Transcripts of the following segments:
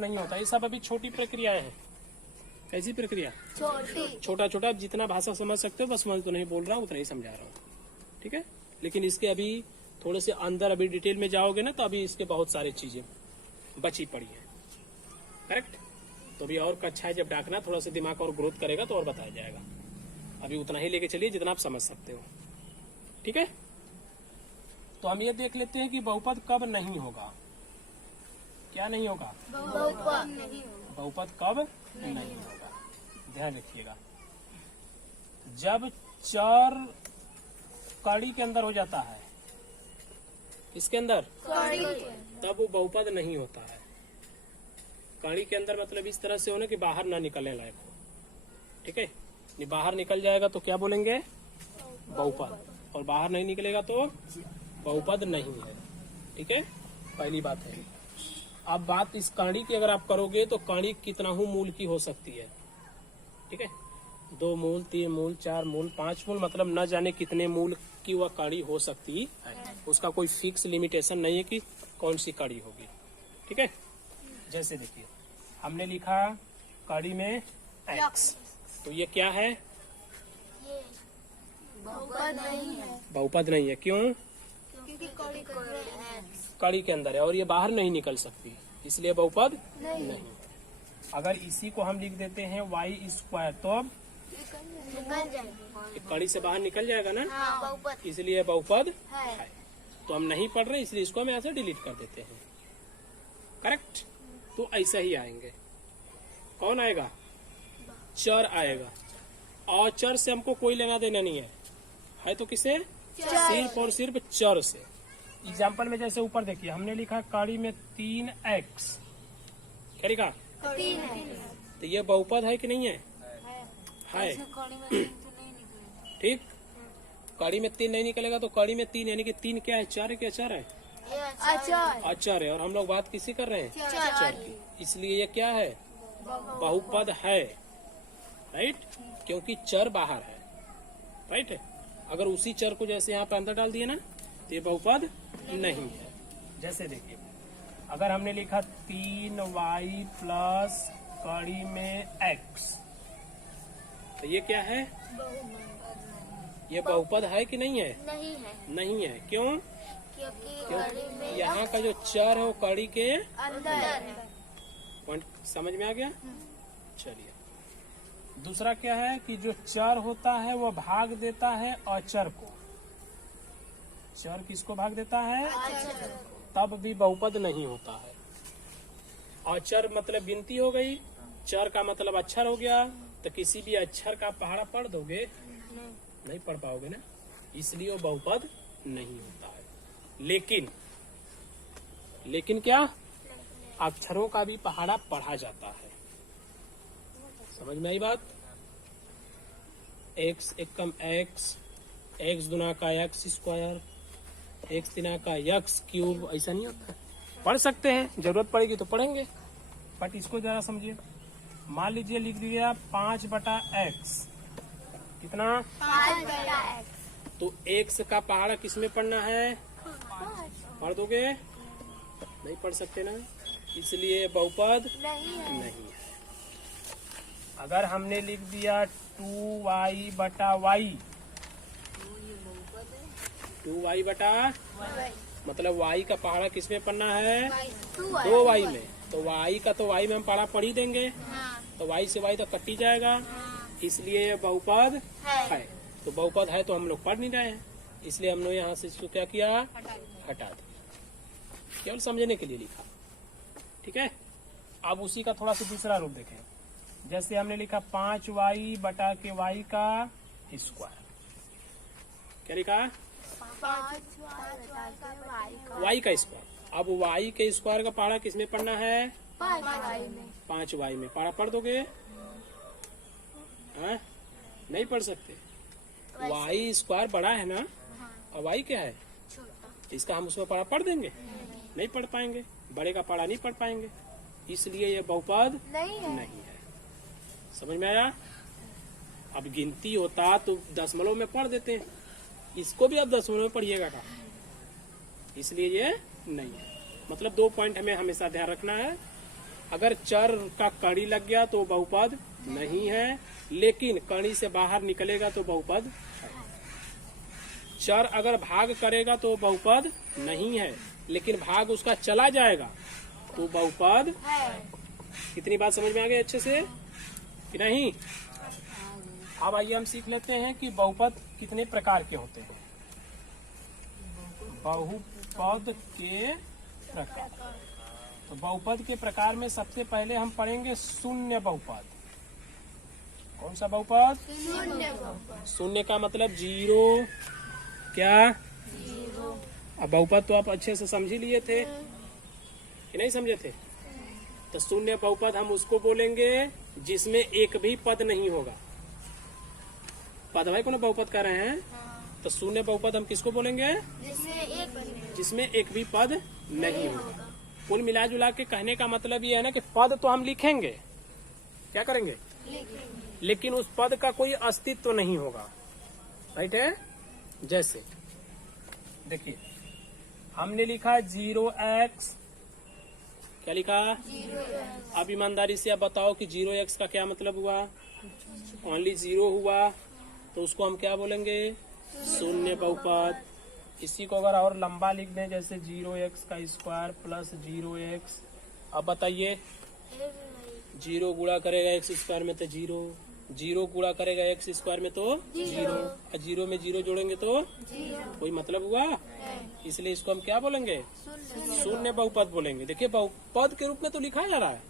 नहीं होता। ये सब अभी छोटी प्रक्रियाएं हैं। कैसी प्रक्रिया? छोटा छोटा, जितना भाषा समझ सकते हो बस, मैं तो नहीं बोल रहा हूँ, उतना ही समझा रहा हूँ, ठीक है। लेकिन इसके अभी थोड़े से अंदर अभी डिटेल में जाओगे ना, तो अभी इसके बहुत सारी चीजें बची पड़ी है। करेक्ट। तो अभी और कक्षा जब डाकना, थोड़ा सा दिमाग और ग्रोथ करेगा तो और बताया जाएगा। अभी उतना ही लेके चलिए जितना आप समझ सकते हो, ठीक है। तो हम ये देख लेते हैं कि बहुपद कब नहीं होगा। क्या नहीं होगा? बहुपद कब नहीं होगा, ध्यान रखिएगा। जब चर कड़ी के अंदर हो जाता है, किसके अंदर? तब वो बहुपद नहीं होता है। कड़ी के अंदर मतलब इस तरह से होना कि बाहर ना निकलने लायक हो, ठीक है। बाहर निकल जाएगा तो क्या बोलेंगे? बहुपद। और बाहर नहीं निकलेगा तो बहुपद नहीं है, ठीक है। पहली बात है। अब बात इस कड़ी की अगर आप करोगे तो कड़ी कितना मूल की हो सकती है, ठीक है। 2 मूल, 3 मूल, 4 मूल, 5 मूल, मतलब न जाने कितने मूल की वह कड़ी हो सकती है। उसका कोई फिक्स लिमिटेशन नहीं है कि कौन सी कड़ी होगी, ठीक है। जैसे देखिए, हमने लिखा कड़ी में x, तो ये क्या है? बहुपद नहीं है। क्यों? क्योंकि कड़ी के अंदर है और ये बाहर नहीं निकल सकती, इसलिए बहुपद नहीं। अगर इसी को हम लिख देते हैं y², तो अब कड़ी से बाहर निकल जाएगा ना, इसलिए बहुपद है। तो हम नहीं पढ़ रहे, इसलिए इसको हम यहाँ से डिलीट कर देते हैं। करेक्ट। तो ऐसा ही आएंगे। कौन आएगा? चर आएगा। और चर से हमको कोई लेना देना नहीं है तो किसे? सिर्फ और सिर्फ चर से। एग्जाम्पल में जैसे ऊपर देखिए, हमने लिखा कड़ी में 3x, क्या लिखा? 3। तो ये बहुपद है कि नहीं है? है। ठीक। कड़ी में 3 नहीं निकलेगा तो कड़ी में 3 यानी कि 3 क्या है? 4 क्या? 4 है, अचर है। और हम लोग बात किसी कर रहे हैं? चर की। इसलिए ये क्या है? बहुपद है, राइट। क्योंकि चर बाहर है, राइट है। अगर उसी चर को जैसे यहाँ पे अंदर डाल दिए ना, तो ये बहुपद नहीं है। जैसे देखिए, अगर हमने लिखा 3y प्लस कड़ी में x, तो ये क्या है? ये बहुपद है कि नहीं है? नहीं है। क्यों? क्योंकि यहाँ का जो चर है वो कड़ी के अंदर। पॉइंट समझ में आ गया? चलिए, दूसरा क्या है कि जो चर होता है वो भाग देता है अचर को। चर किसको भाग देता है? तब भी बहुपद नहीं होता है। अचर मतलब गिनती हो गई, चर का मतलब अक्षर हो गया। तो किसी भी अक्षर का पहाड़ा पढ़ दोगे? नहीं पढ़ पाओगे ना, इसलिए वो बहुपद नहीं होता है। लेकिन क्या? अक्षरों का भी पहाड़ा पढ़ा जाता है। समझ में आई बात? x एकम x, x दुना का x², x तिना का x³, ऐसा नहीं होता। पढ़ सकते हैं, जरूरत पड़ेगी तो पढ़ेंगे, बट इसको जरा समझिए। मान लीजिए लिख दिया 5/x, कितना? 5/x। तो x का पहाड़ा किसमें पढ़ना है? पढ़ दोगे? नहीं पढ़ सकते ना, इसलिए बहुपद नहीं है। अगर हमने लिख दिया 2y/y, 2y/y, मतलब y का पहाड़ा किसमें पढ़ना है? 2y में। तो y का तो y में हम पहाड़ा पढ़ ही देंगे, तो y से y तो कट ही जाएगा, इसलिए ये बहुपद है। तो बहुपद है तो हम लोग पढ़ नहीं रहे हैं, इसलिए हमने यहाँ से इसको क्या किया? हटा दिया। केवल समझने के लिए लिखा, ठीक है। अब उसी का थोड़ा सा दूसरा रूप देखें। जैसे हमने लिखा 5y/y का स्क्वायर, क्या लिखा? y का स्क्वायर। अब y के स्क्वायर का पहाड़ा किसमें पढ़ना है? 5y में। पहाड़ा पढ़ दोगे? हाँ, नहीं पढ़ सकते। y² बड़ा है ना, और y क्या है? इसका हम उसमें पहाड़ा पढ़ देंगे? नहीं पढ़ पाएंगे, बड़े का पहाड़ा नहीं पढ़ पाएंगे, इसलिए ये बहुपद नहीं है। समझ में आया? अब गिनती होता तो दशमलव में पढ़ देते हैं, इसको भी आप दशमलव में पढ़िएगा का, इसलिए ये नहीं है। मतलब 2 पॉइंट हमें हमेशा ध्यान रखना है अगर चर का कड़ी लग गया तो बहुपद नहीं है, लेकिन कड़ी से बाहर निकलेगा तो बहुपद है। चर अगर भाग करेगा तो बहुपद नहीं है, लेकिन भाग उसका चला जाएगा तो बहुपद है। कितनी बात समझ में आ गई अच्छे से कि नहीं? अब आइए हम सीख लेते हैं कि बहुपद कितने प्रकार के होते हैं। बहुपद के प्रकार। तो बहुपद के प्रकार में सबसे पहले हम पढ़ेंगे शून्य बहुपद। कौन सा बहुपद? शून्य बहुपद। शून्य का मतलब जीरो। क्या? जीरो। अब बहुपद तो आप अच्छे से समझ ही लिए थे कि नहीं समझे थे? तो शून्य बहुपद हम उसको बोलेंगे जिसमें एक भी पद नहीं होगा। पद भाई को ना बहुपद कर रहे हैं, तो शून्य बहुपद हम किसको बोलेंगे? जिसमें एक भी पद नहीं होगा। कुल मिला जुला के कहने का मतलब ये है ना कि पद तो हम लिखेंगे, क्या करेंगे? लेकिन उस पद का कोई अस्तित्व तो नहीं होगा। राइट है? जैसे देखिए हमने लिखा 0x, क्या लिखा? अब ईमानदारी से आप बताओ कि 0x का क्या मतलब हुआ? ओनली 0 हुआ, तो उसको हम क्या बोलेंगे? शून्य बहुपद। इसी को अगर और लंबा लिख दें जैसे 0x का स्क्वायर प्लस 0x, अब बताइए 0 गुणा करेगा x स्क्वायर में तो 0, 0 गुणा करेगा x स्क्वायर में तो 0, और 0 में 0 जोड़ेंगे तो कोई मतलब हुआ? इसलिए इसको हम क्या बोलेंगे? शून्य बहुपद बोलेंगे। देखिए बहुपद के रूप में तो लिखा जा रहा है,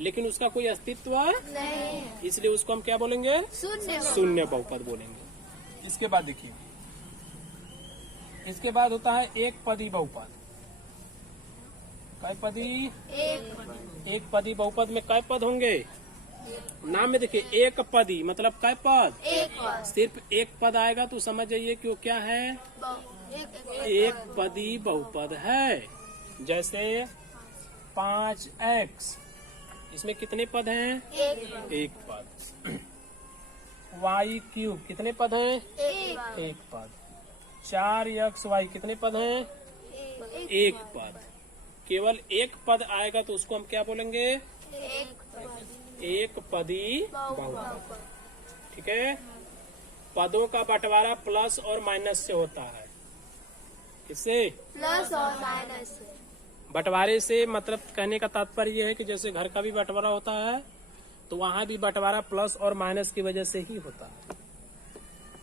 लेकिन उसका कोई अस्तित्व नहीं, इसलिए उसको हम क्या बोलेंगे? शून्य बहुपद बोलेंगे। इसके बाद देखिए, इसके बाद होता है एक पदी बहुपद। कै पदी? एक पदी बहुपद में कै पद होंगे? नाम में देखिए एक पदी मतलब कै पद? सिर्फ एक पद आएगा तो समझ जाइए कि वो क्या है? एक पदी बहुपद है। जैसे 5x, इसमें कितने पद हैं? एक पद। y³ कितने पद हैं? एक पद। 4xy कितने पद हैं? एक पद। केवल एक पद आएगा तो उसको हम क्या बोलेंगे? एक पदी बहुपद। ठीक है? पदों का बंटवारा प्लस और माइनस से होता है। किससे? प्लस और माइनस से। बंटवारे से मतलब कहने का तात्पर्य यह है कि जैसे घर का भी बंटवारा होता है तो वहाँ भी बंटवारा प्लस और माइनस की वजह से ही होता है।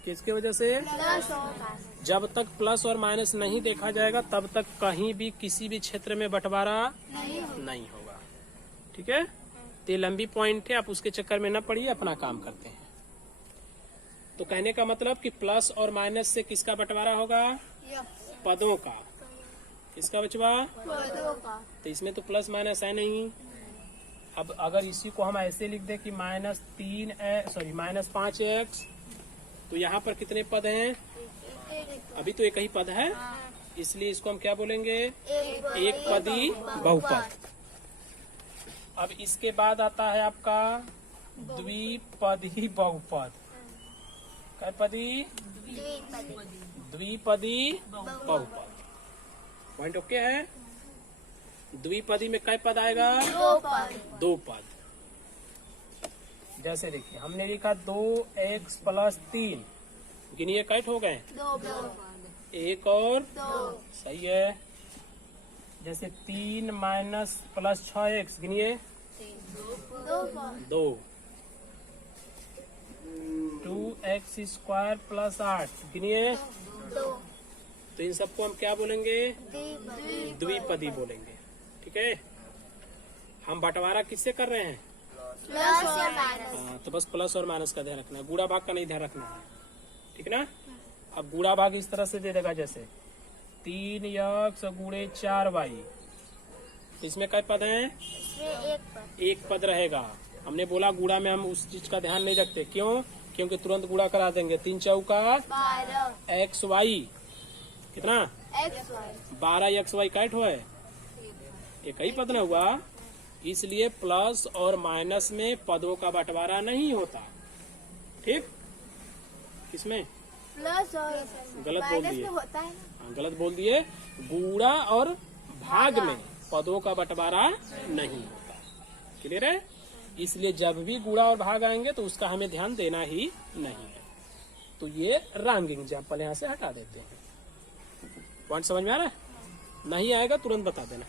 किसकी वजह से? प्लस और माइनस। जब तक प्लस और माइनस नहीं देखा जाएगा तब तक कहीं भी किसी भी क्षेत्र में बंटवारा नहीं होगा। ठीक है? तो ये लंबी पॉइंट है, आप उसके चक्कर में न पड़िए, अपना काम करते हैं। तो कहने का मतलब कि प्लस और माइनस से किसका बंटवारा होगा? पदों का। किसका बचवा? पदों का। तो इसमें तो प्लस माइनस है नहीं। अब अगर इसी को हम ऐसे लिख दें कि -5x, तो यहाँ पर कितने पद हैं? अभी तो एक ही पद है, इसलिए इसको हम क्या बोलेंगे? एक पदी बहुपद। अब इसके बाद आता है आपका द्विपदी बहुपद। कै पदी? द्विपदी बहुपद। पॉइंट ओके है? द्विपदी में कै पद आएगा? दो पद। जैसे देखिए हमने लिखा 2x + 3, गिनिए कैट हो गए? एक और सही है। जैसे 3 - +6x, गिनिए 2। 2x² + 8, गिनिए 2। तो इन सबको हम क्या बोलेंगे? द्विपदी बोलेंगे। ठीक है? हम बंटवारा किससे कर रहे हैं? प्लस और माइनस। हाँ, तो बस प्लस और माइनस का ध्यान रखना है, गुणा भाग का नहीं ध्यान रखना है। ठीक ना? अब गुणा भाग इस तरह से दे देगा जैसे 3x × 4y, इसमें कई पद हैं? एक पद रहेगा। हमने बोला गुणा में हम उस चीज का ध्यान नहीं रखते। क्यों? क्योंकि तुरंत गुणा करा देंगे। 3 चौका 12 xy, कितना? xy। 12xy कैट हुआ है, एक ही पद न हुआ, इसलिए प्लस और माइनस में पदों का बंटवारा नहीं होता। ठीक? किसमें? प्लस और गलत बोल दिए। होता है। हाँ, गलत बोल दिए। गुणा और भाग में पदों का बंटवारा नहीं होता। क्लियर है? इसलिए जब भी गुणा और भाग आएंगे तो उसका हमें ध्यान देना ही नहीं है। तो ये रॉन्ग एग्जाम्पल यहाँ से हटा देते हैं। पॉइंट समझ में आ रहा है? नहीं आएगा तुरंत बता देना,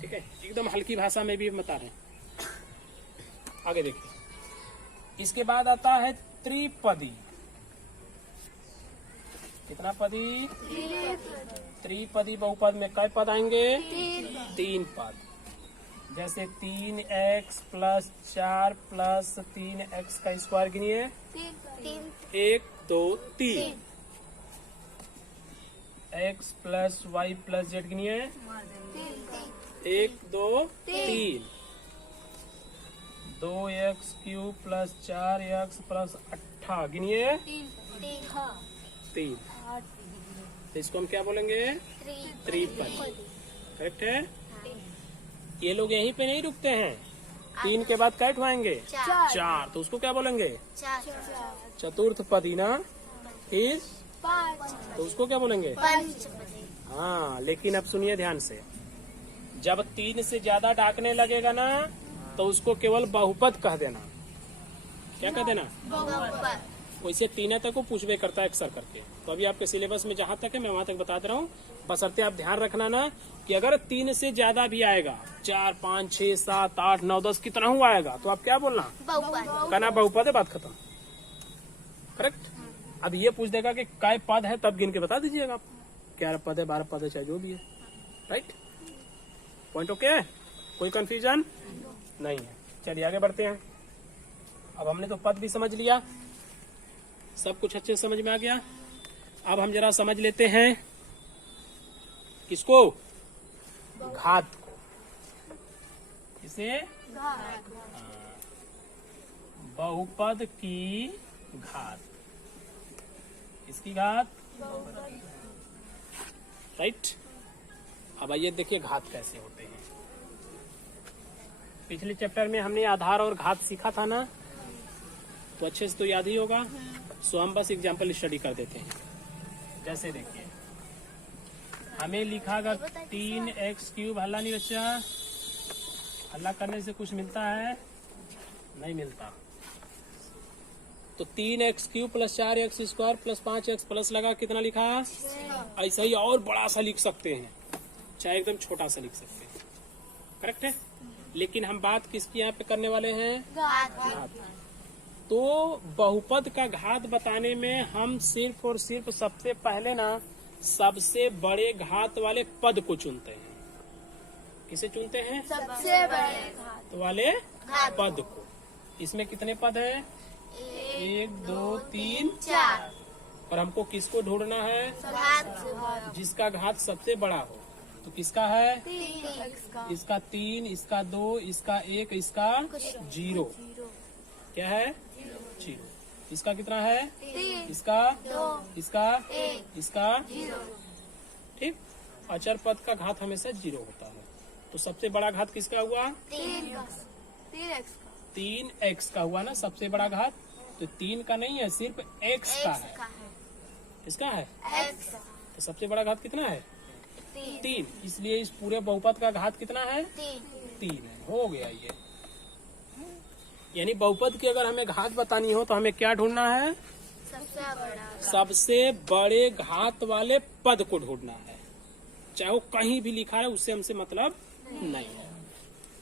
ठीक है? एकदम हल्की भाषा में भी बता रहे हैं। आगे देखिए, इसके बाद आता है त्रिपदी। कितना पदी? त्रिपदी बहुपद में कै पद आएंगे? 3 पद। जैसे 3x + 4 + 3x का स्क्वायर गिनिए। 1 2 3। x + y + z गिनिए। 1 2 3। 2x³ + 4x + 8 गिनिए। 3। तो इसको हम क्या बोलेंगे? त्रिपदी। करेक्ट है? ये लोग यहीं पे नहीं रुकते हैं, 3 के बाद क्या उठवाएंगे? 4। तो उसको क्या बोलेंगे? चतुर्थ पदी ना। फिर तो उसको क्या बोलेंगे? हाँ, लेकिन अब सुनिए ध्यान से, जब 3 से ज्यादा डाकने लगेगा ना तो उसको केवल बहुपद कह देना। क्या कह देना? वैसे 3 तक को पूछबे करता है अक्सर करके। तो अभी आपके सिलेबस में जहाँ तक है मैं वहाँ तक बता दे रहा हूँ। बशर्ते आप ध्यान रखना ना कि अगर 3 से ज्यादा भी आएगा, 4 5 6 7 8 9 10 कितना हुआ आएगा, तो आप क्या बोलना? कहना बहुपद है, बात खत्म। करेक्ट? अब ये पूछ देगा कि काय पद है, तब गिन के बता दीजिएगा आप। 11 पद है, 12 पद है, चाहे जो भी है। राइट? पॉइंट ओके है? कोई कंफ्यूजन नहीं है? चलिए आगे बढ़ते हैं। अब हमने तो पद भी समझ लिया, सब कुछ अच्छे से समझ में आ गया। अब हम जरा समझ लेते हैं किसको? घात को। किसे? बहुपद की घात। किसकी घात? राइट? अब आइए देखिए घात कैसे होते हैं। पिछले चैप्टर में हमने आधार और घात सीखा था ना, तो अच्छे से तो याद ही होगा। सो हम बस एग्जाम्पल स्टडी कर देते हैं। जैसे देखिए, हमें लिखा अगर 3x³ हल्ला नहीं बच्चा, हल्ला करने से कुछ मिलता है? नहीं मिलता। तो 3x³ + 4x² + 5x प्लस लगा, कितना लिखा? ऐसा ही और बड़ा सा लिख सकते हैं, चाहे एकदम छोटा सा लिख सकते हैं। करेक्ट है? लेकिन हम बात किसकी यहाँ पे करने वाले हैं? घात। तो बहुपद का घात बताने में हम सिर्फ और सिर्फ सबसे पहले ना सबसे बड़े घात वाले पद को चुनते हैं। किसे चुनते हैं? सबसे बड़े घात वाले पद को। इसमें कितने पद है? 1 2 3 4। और हमको किसको ढूंढना है? जिसका घात सबसे बड़ा हो। तो किसका है? इसका 3, इसका 2, इसका 1, इसका 0। क्या है? 0। इसका कितना है? 3, इसका 2, इसका 1, इसका 0। ठीक। अचर पद का घात हमेशा 0 होता है। तो सबसे बड़ा घात किसका हुआ? 3x का हुआ ना सबसे बड़ा घात। तो 3 का नहीं है, सिर्फ x का है। किसका है? x। तो सबसे बड़ा घात कितना है? 3। इसलिए इस पूरे बहुपद का घात कितना है? 3 है। हो गया ये। यानी बहुपद की अगर हमें घात बतानी हो तो हमें क्या ढूंढना है? सबसे बड़ा। सबसे बड़े घात वाले पद को ढूंढना है, चाहे वो कहीं भी लिखा है, उससे हमसे मतलब नहीं है।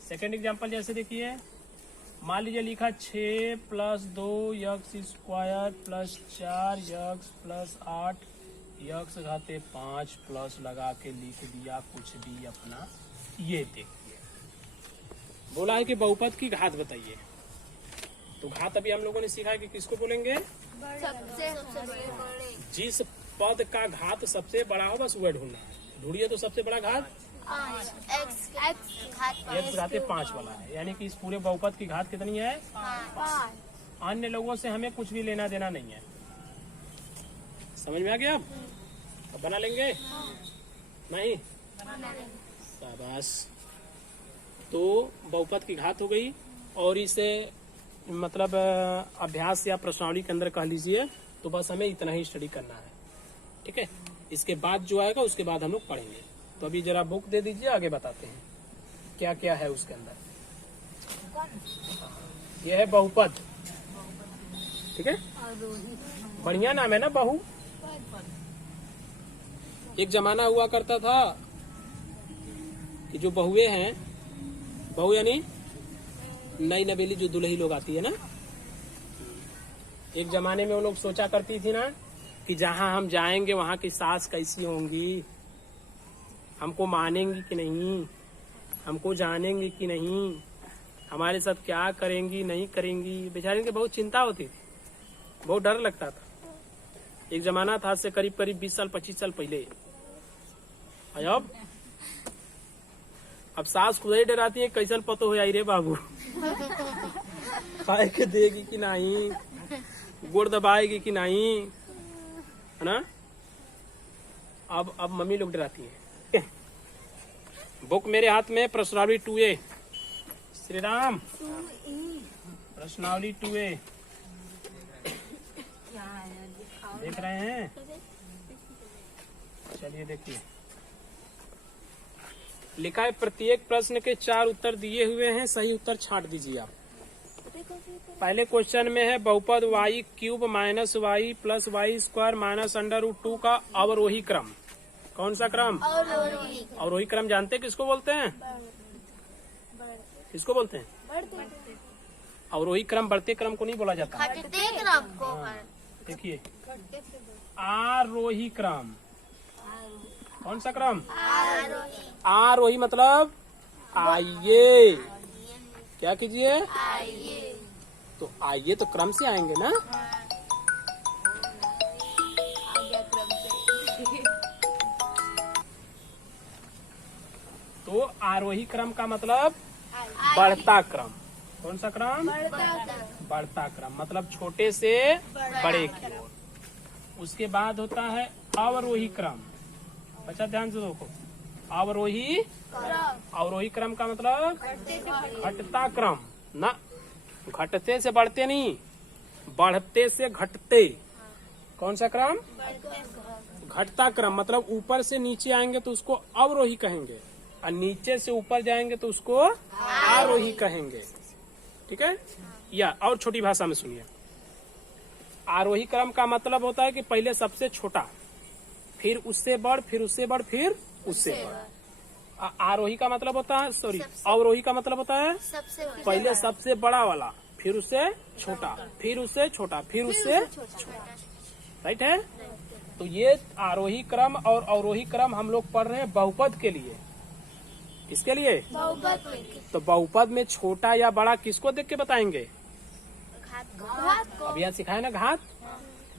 सेकंड एग्जांपल जैसे देखिए, मान लीजिए लिखा 6 + 2x² + 4x + 8x घाते 5 प्लस लगा के लिख दिया कुछ भी अपना। ये देखिए, बोला है कि बहुपद की घात बताइए। तो घात अभी हम लोगों ने सीखा है कि किसको बोलेंगे? सबसे बड़े। जिस पद का घात सबसे बड़ा हो बस वह ढूंढना है। ढूंढिए तो सबसे बड़ा घात x घाते 5 वाला है। यानी कि इस पूरे बहुपद की घात कितनी है? 5। अन्य लोगों से हमें कुछ भी लेना देना नहीं है। समझ में आ गया? अब बना लेंगे? नहीं? शाबाश। तो बहुपद की घात हो गई, और इसे मतलब अभ्यास या प्रश्नावली के अंदर कह लीजिए। तो बस हमें इतना ही स्टडी करना है, ठीक है? इसके बाद जो आएगा उसके बाद हम लोग पढ़ेंगे। तो अभी जरा बुक दे दीजिए, आगे बताते हैं क्या क्या है उसके अंदर। ये है बहुपद, ठीक है, बढ़िया नाम है ना बहु। एक जमाना हुआ करता था कि जो बहुएं हैं, बहू यानी नई नवेली जो दुल्ही लोग आती है ना, एक जमाने में वो लोग सोचा करती थी ना कि जहाँ हम जाएंगे वहाँ की सास कैसी होंगी, हमको मानेंगी कि नहीं, हमको जानेंगी कि नहीं, हमारे साथ क्या करेंगी नहीं करेंगी। बेचारे की बहुत चिंता होती थी, बहुत डर लगता था। एक जमाना था, आज से करीब करीब 20 साल 25 साल पहले। अब सास खुद ही डराती है, कैसन पतो हो आई रे बाबू, खाए के देगी कि नहीं, गोड़ दबाएगी कि नहीं, है ना। अब मम्मी लोग डराती है। बुक मेरे हाथ में, प्रश्नावली 2A, श्री राम, प्रश्नावली 2A देख रहे हैं, चलिए देखिए। लिखा है प्रत्येक प्रश्न के 4 उत्तर दिए हुए हैं, सही उत्तर छांट दीजिए आप। पहले क्वेश्चन में है बहुपद y cube minus y plus y square minus √2 का अवरोही क्रम। कौन सा क्रम? अवरोही क्रम। जानते किसको बोलते हैं? किसको बोलते हैं? अवरोही क्रम बढ़ते क्रम को नहीं बोला जाता। घटते क्रम को। देखिए, आरोही क्रम। कौन सा क्रम? आरोही मतलब आइए, क्या कीजिए? तो आइए तो क्रम से आएंगे ना। तो आरोही क्रम का मतलब बढ़ता क्रम। कौन सा क्रम? बढ़ता क्रम, मतलब छोटे से बड़े की ओर। उसके बाद होता है अवरोही क्रम। अच्छा ध्यान से देखो, अवरोही क्रम का मतलब घटता क्रम ना, घटते से बढ़ते नहीं, बढ़ते से घटते। कौन सा क्रम? घटता क्रम, मतलब ऊपर से नीचे आएंगे तो उसको अवरोही कहेंगे, और नीचे से ऊपर जाएंगे तो उसको आरोही कहेंगे। ठीक है, या और छोटी भाषा में सुनिए। आरोही क्रम का मतलब होता है कि पहले सबसे छोटा, फिर उससे बढ़, फिर उससे बढ़, फिर उससे बढ़। आरोही का मतलब होता है, सॉरी, अवरोही का मतलब होता है पहले सबसे बड़ा वाला, फिर उससे छोटा, फिर उससे छोटा, फिर उससे छोटा। राइट है। तो ये आरोही क्रम और अवरोही क्रम हम लोग पढ़ रहे हैं बहुपद के लिए। किसके लिए? तो बहुपद में छोटा या बड़ा किसको देख के बताएंगे? अब यहाँ सिखाए ना घात,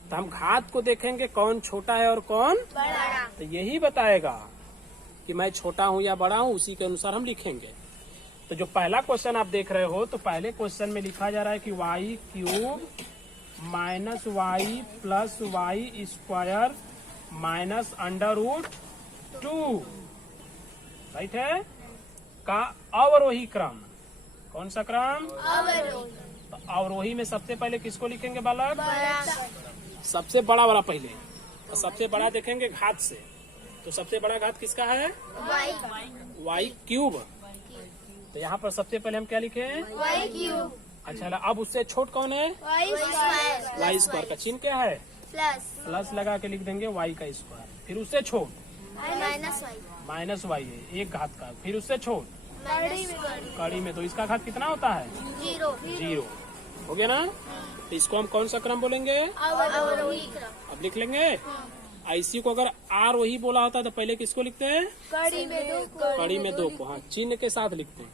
तो हम घात को देखेंगे कौन छोटा है और कौन बड़ा। तो यही बताएगा कि मैं छोटा हूँ या बड़ा हूँ, उसी के अनुसार हम लिखेंगे। तो जो पहला क्वेश्चन आप देख रहे हो, तो पहले क्वेश्चन में लिखा जा रहा है कि y cube minus y plus y square minus √2, right है, का अवरोही क्रम। कौन सा क्रम? अवरोही। तो अवरोही में सबसे पहले किसको लिखेंगे बालक? सबसे बड़ा वाला पहले, और सबसे बड़ा देखेंगे घात से। तो सबसे बड़ा घात किसका है? y cube. तो यहाँ पर सबसे पहले हम क्या लिखे हैं? y cube. अच्छा, अब उससे छोट कौन है? y स्क्वायर का चिन्ह क्या है? प्लस लगा के लिख देंगे y का स्क्वायर। फिर उससे छोट माइनस वाई है, एक घात का। फिर उससे छोट कड़ी में, तो इसका घात कितना होता है? 0। हो गया ना। तो इसको हम कौन सा क्रम बोलेंगे? अवरोही क्रम। अब लिख लेंगे। इसी को अगर आरोही बोला होता तो पहले किसको लिखते हैं? कड़ी में 2 को, हाँ, चिन्ह के साथ लिखते हैं।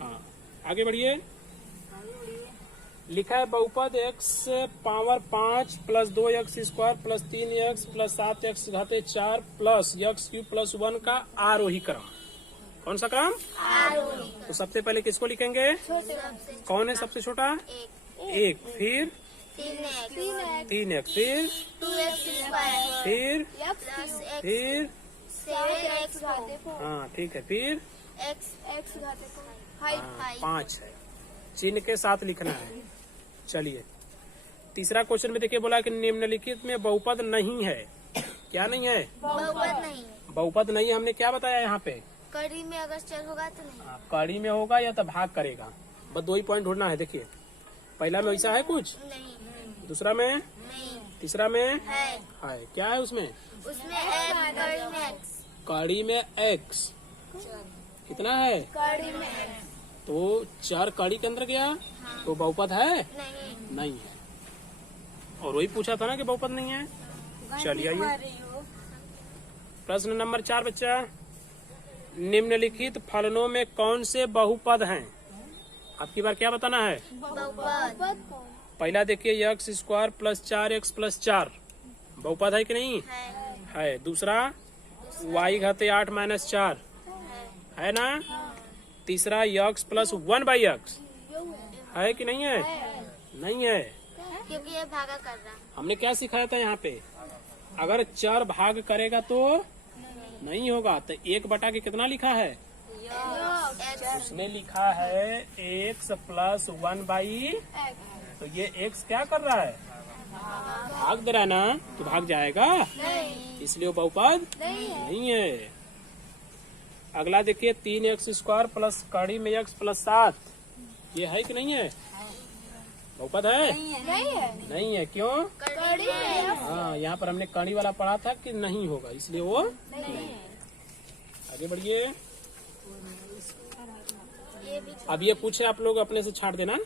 हाँ, आगे बढ़िए। लिखा है बहुपद x power 5 plus 2x square plus 3x plus 7x घाते 4 plus x cube plus 1 का आरोही क्रम। कौन सा क्रम? आरोही। तो सबसे पहले किसको लिखेंगे? कौन है सबसे छोटा? 1। फिर 3x, फिर फिर हाँ ठीक है, फिर 5 है, चिन्ह के साथ लिखना है। चलिए तीसरा क्वेश्चन में देखिए, बोला कि निम्नलिखित में बहुपद नहीं है। क्या नहीं है? बहुपद नहीं। बहुपद नहीं, हमने क्या बताया यहाँ पे? कड़ी में अगर चर होगा तो नहीं। हाँ, कड़ी में होगा या तो भाग करेगा, बस 2 ही पॉइंट ढूंढना है। देखिए पहला में वैसा है कुछ, नहीं दूसरा में, नहीं तीसरा में है। क्या है उसमें? उसमें एक कड़ी में एक्स। कड़ी में x कितना है? कड़ी में एक्स तो 4 कड़ी के अंदर गया तो बहुपद है? नहीं। नहीं है। और वही पूछा था ना कि बहुपद नहीं है। चलिए आइए प्रश्न नंबर 4 बच्चा, निम्नलिखित फलनों में कौन से बहुपद हैं? आपकी बार क्या बताना है? बहुपद पहला देखिए x square plus 4x plus 4 बहुपद है कि नहीं है? दूसरा y घाते 8 माइनस 4 है ना? तीसरा x प्लस 1/x है कि नहीं है? नहीं है, क्योंकि ये भागा कर रहा है। हमने क्या सिखाया था यहाँ पे? अगर 4 भाग करेगा तो नहीं होगा। तो 1 के कितना लिखा है? उसने लिखा है x प्लस 1/, तो ये x क्या कर रहा है? भाग दे रहा है ना, तो भाग जाएगा, इसलिए वो बहुपद नहीं है। अगला देखिए 3x स्क्वायर प्लस कड़ी में x प्लस 7, ये है कि नहीं है? बहुपद है? नहीं है। क्यों? कड़ी में हाँ, यहाँ पर हमने कड़ी वाला पढ़ा था कि नहीं होगा, इसलिए वो नहीं है। आगे बढ़िए। अब ये पूछे आप लोग अपने से छाट देना।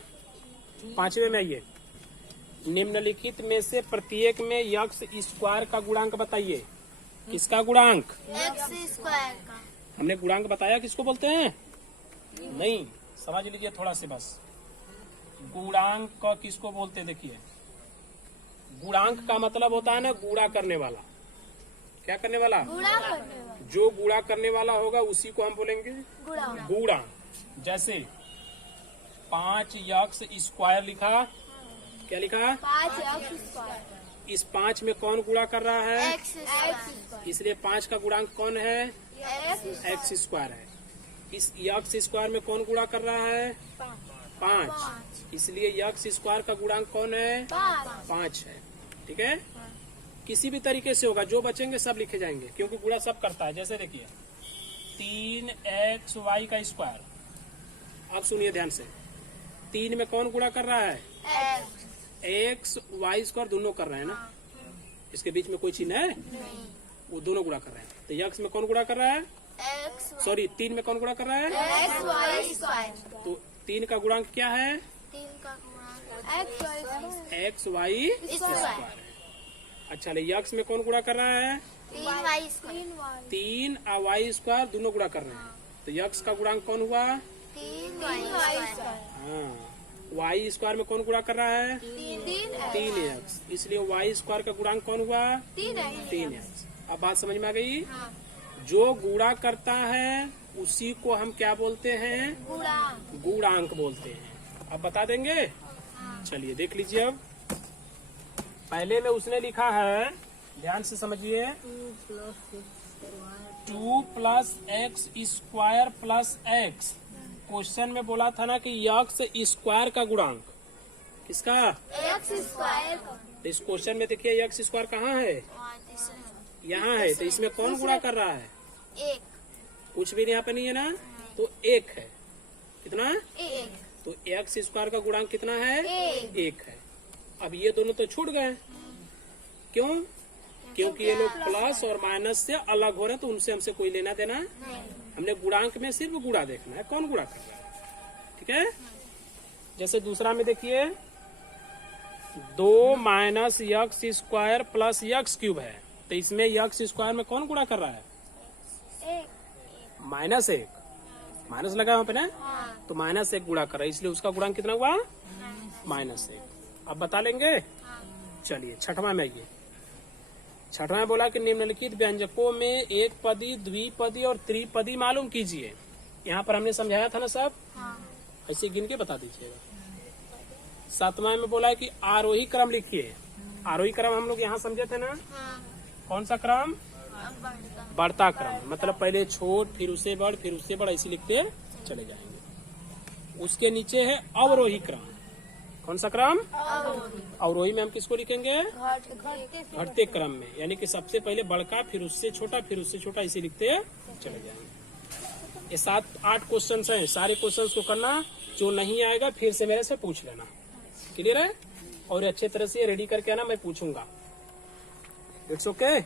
5वें में आइए, निम्नलिखित में से प्रत्येक में x स्क्वायर का गुणांक बताइए। किसका गुणांक? एक्स स्क्वायर का। हमने गुणांक बताया किसको बोलते हैं? नहीं, समझ लीजिए थोड़ा से बस। गुणांक किसको बोलते हैं? देखिए गुणांक का मतलब होता है ना गुणा करने वाला। क्या करने वाला? गुणा करने वाला। जो गुणा करने वाला होगा उसी को हम बोलेंगे गुणा। गुणांक। जैसे 5x स्क्वायर लिखा, क्या लिखा? 5x square. इस 5 में कौन गुणा कर रहा है? X square. इसलिए 5 का गुणांक कौन है? एक्स x स्क्वायर है। इस x स्क्वायर में कौन गुणा कर रहा है? 5, इसलिए x स्क्वायर का गुणांक कौन है? 5 है। ठीक है, किसी भी तरीके से होगा, जो बचेंगे सब लिखे जाएंगे क्योंकि गुणा सब करता है। जैसे देखिए 3xy का स्क्वायर, अब सुनिए ध्यान से, 3 में कौन गुणा कर रहा है? x y स्क्वायर दोनों कर रहे हैं ना, इसके बीच में कोई चिन्ह है? वो दोनों गुणा कर रहे हैं। तो x में कौन गुणा कर रहा है? सॉरी 3 में कौन गुणा कर रहा है? X y square. तो 3 का गुणांक क्या है? 3 का गुणा x y स्क्वायर। अच्छा ले x में कौन गुणा कर रहा है? 3 वाई स्क्वायर। 3 और y स्क्वायर दोनों गुणा कर रहे हैं, तो x का गुणांक कौन हुआ? 3 वाई स्क्वायर। हाँ, y स्क्वायर में कौन गुणा कर रहा है? 3x, इसलिए y स्क्वायर का गुणांक कौन हुआ? 3x। अब बात समझ में आ गई? जो गुणा करता है उसी को हम क्या बोलते हैं? गुणांक बोलते हैं। अब बता देंगे? चलिए देख लीजिए। अब पहले में उसने लिखा है, ध्यान से समझिए, 2 plus x square plus x. Question में बोला था ना कि x स्क्वायर का गुणांक किसका? X square. तो इस क्वेश्चन में देखिए x स्क्वायर कहाँ है? यहाँ है। तो इसमें कौन गुणा कर रहा है? 1। कुछ भी यहाँ पे नहीं है ना, तो 1 है। कितना? 1। तो x स्क्वायर का गुणांक कितना है? 1 है। अब ये दोनों तो छूट गए। क्यों? क्योंकि ये लोग प्लस और माइनस से अलग हो रहे हैं, तो उनसे हमसे कोई लेना देना नहीं। हमने गुणांक में सिर्फ गुणा देखना है, कौन गुणा कर रहा है। ठीक है, जैसे दूसरा में देखिए 2 minus x square plus x cube है, तो इसमें एक्स स्क्वायर में कौन गुणा कर रहा है? 1। -1, माइनस लगा वहाँ पे ना, तो -1 गुणा कर रहा है, इसलिए उसका गुणांक कितना हुआ? -1। अब बता लेंगे? चलिए छठवां में आइए। छठवां में बोला कि निम्नलिखित व्यंजकों में एक पदी, द्विपदी और त्रिपदी मालूम कीजिए। यहाँ पर हमने समझाया था ना सब, ऐसे गिन के बता दीजिएगा। सातवां में बोला है कि आरोही क्रम लिखिए। आरोही क्रम हम लोग यहाँ समझे थे ना, कौन सा क्रम? बढ़ता क्रम, मतलब पहले छोट फिर उससे बढ़ फिर उससे बढ़, ऐसे लिखते चले जाएंगे। उसके नीचे है अवरोही क्रम। कौन सा क्रम? अवरोही में हम किसको लिखेंगे? घटते क्रम में, यानी कि सबसे पहले बड़का फिर उससे छोटा फिर उससे छोटा, इसे लिखते चले जाएंगे। ये 7-8 क्वेश्चन हैं, सारे क्वेश्चन को करना, जो नहीं आएगा फिर से मेरे से पूछ लेना। क्लियर है? और अच्छे तरह से रेडी करके आना, मैं पूछूंगा। It's okay.